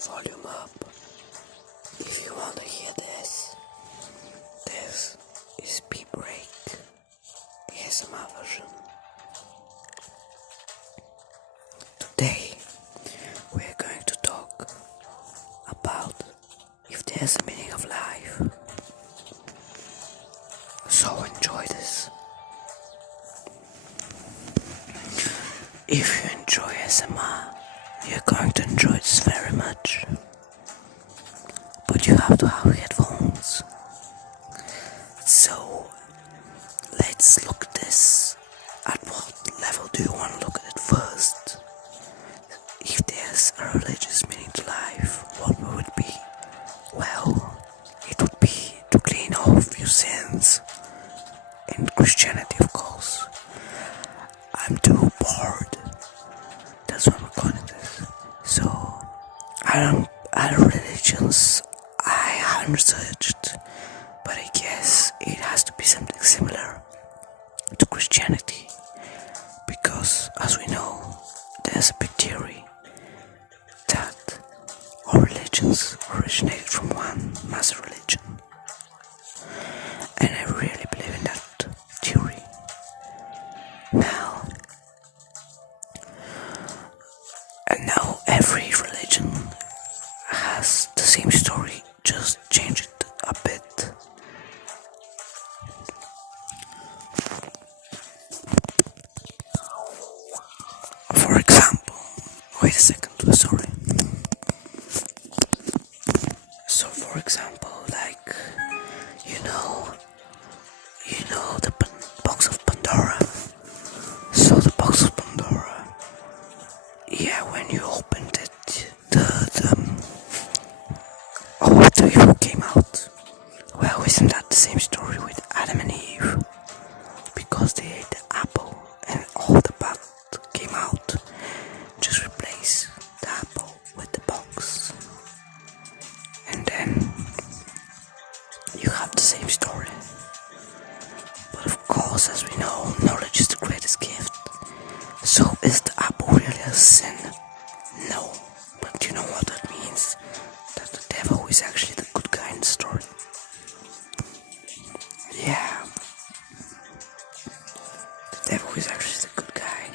volume up. If you want to hear this, this is ppbreak ASMR version. Today we're going to talk about if there's a meaning of life. So enjoy this. If you enjoy ASMR, you're going to enjoy this very much. But you have to have headphones. So let's look at this. At what level do you want to look at it first? If there's a religious meaning to life, what would it be? Well, it would be to clean off your sins. In Christianity, of course. I'm too bored. That's why I'm calling this. So, other religions I haven't researched, but I guess it has to be something similar to Christianity, because as we know, there's a big theory that all religions originated from one master religion, and I really believe in that theory. Now every religion has the same story, just change it a bit. For example, wait a second, sorry. So for example, like, you know the box of Pandora. So the box of Pandora, yeah, when you opened it, the evil came out. Well, isn't that the same story with Adam and Eve? Because they ate the apple and all the bad came out. Just replace the apple with the box. And then you have the same story. But of course, as we know, knowledge is the greatest gift. So is the apple really a sin? No. But you know what that means? That the devil is actually the good guy in the story. Yeah. The devil is actually the good guy.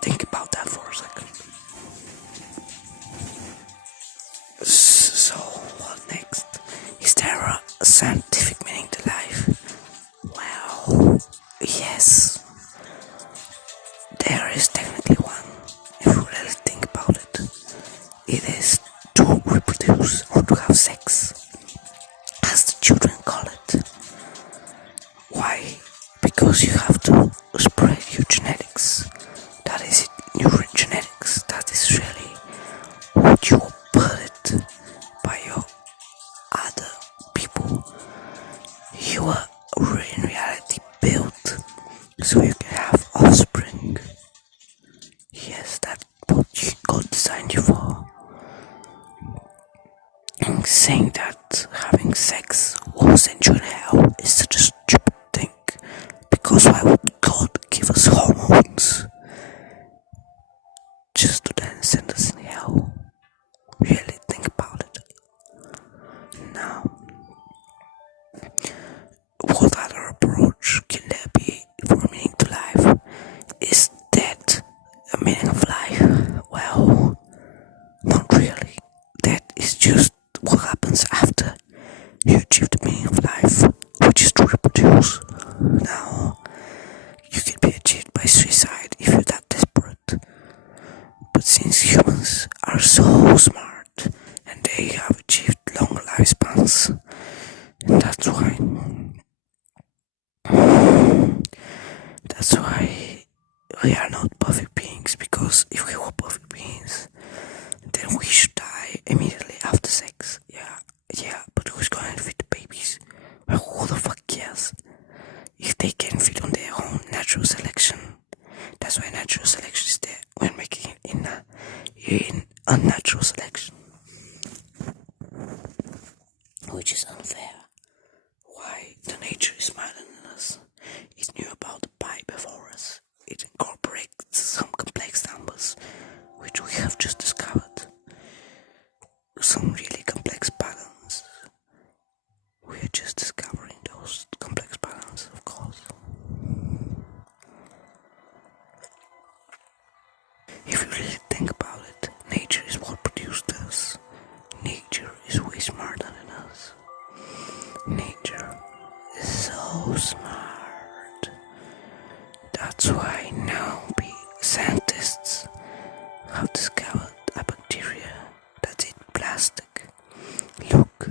Think about that for a second. So, what next? Is there a scientific meaning to life? Well, yes. There is technically one, if you really think about it. It is to reproduce or to have sex, as the children call it. Why? Because you have to spread your genetics. That is it, your genetics. That is really what you put it by your other people. You are in reality built so you can have offspring. Yes, that's what God designed you for. And saying that having sex will send you in hell is such a stupid thing. Because why would God give us hormones just to then send us in hell? Really think about it. Now, what other approach can there be for meaning to life? Is that a meaning of life? Well, not really. That is just what happens after you achieve the meaning of life, which is to reproduce. Now, you can be achieved by suicide if you're that desperate. But since humans are so smart and they have achieved long lifespans, and that's why we are not perfect beings, because if we were perfect beings, then we should die immediately after sex. Yeah, but who's going to feed the babies? Well, who the fuck cares? If they can feed on their own, natural selection. That's why natural selection is there when making it in unnatural selection. Which is unfair. Why? The nature is smarter than us. It knew about the pie before us. It incorporates some complex numbers, which we have just If you really think about it, nature is what produced us. Nature is way smarter than us. Nature is so smart. That's why now scientists have discovered a bacteria that eats plastic. Look,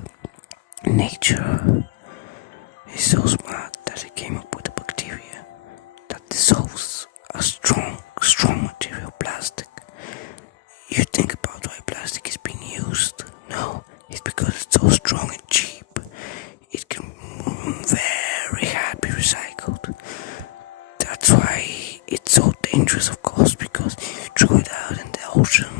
nature is so smart that it came up with a bacteria that dissolves a strong material, plastic. You think about why plastic is being used? No, it's because it's so strong and cheap. It can very hard be recycled. That's why it's so dangerous, of course, because if you throw it out in the ocean,